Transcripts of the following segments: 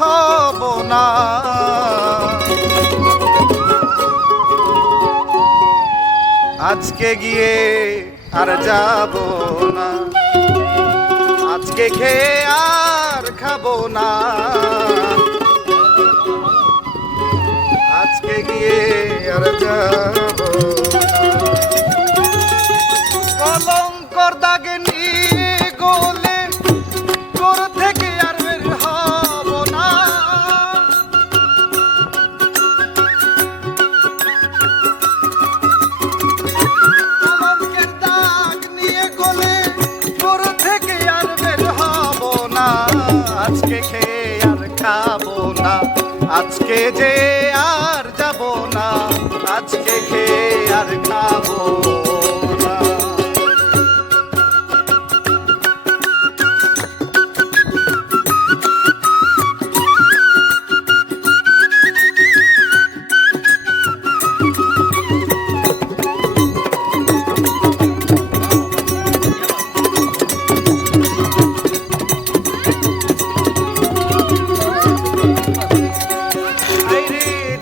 হব না। আজকে গিয়ে আর যাব না, আজকে খেয়ে আর খাবো না, আজকে গিয়ে আর যাব না। কলঙ্কর দাগে নিয়ে গলে ঘর থেকে আর বের হব না। কলঙ্কের দাগ নিয়ে গলে ঘর থেকে আর বের হব না। আজকে খেয়ে আর খাবো না, আজকে যে আর যাব না, আজকে খেয়ে আর খাবো না।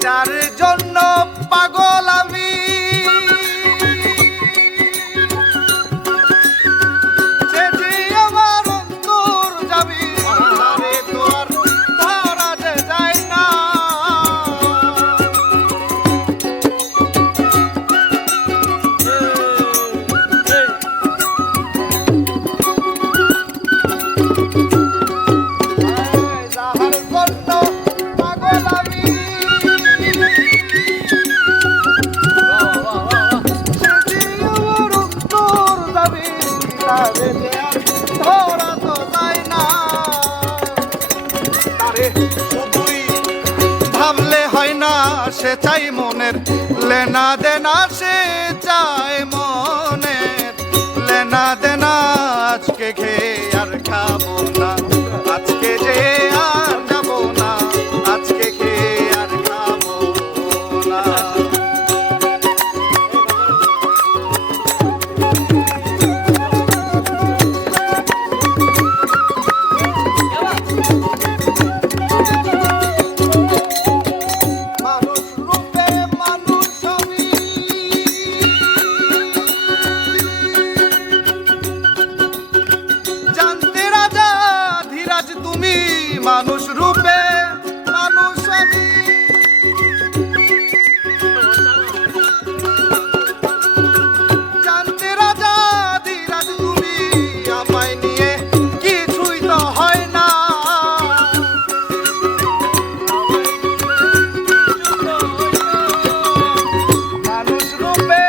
যার জন্য পাগল আমি, সে যে আমার অন্তর যাবি, তারে তো আর ধরা যে যায় না। যাহার জন্য পাগল আমি, ধরা তো যায় না। আরে শুধুই ভাবলে হয় না, সে চাই মনের লেনা দেনা, সে চাই মনের লেনা দেনা। আজকে খেয়ে আর খাবো না, আজকে যে আর যাব না, আজকে খেয়ে আর খাবো না। মানুষ রূপে মানুষ আমি, জানতে রাজা ধীরাজ তুমি, আমায় নিয়ে কিছুই তো হয় না। মানুষ রূপে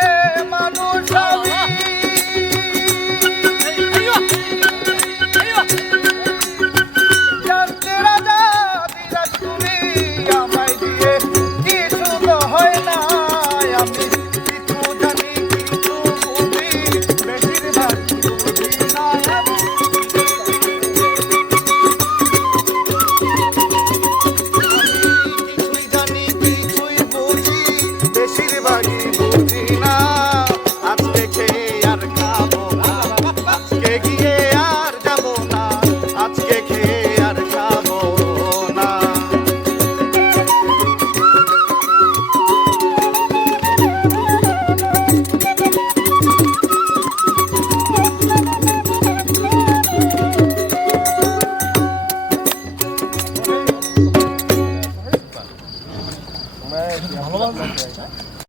মানুষ আমি, ভালো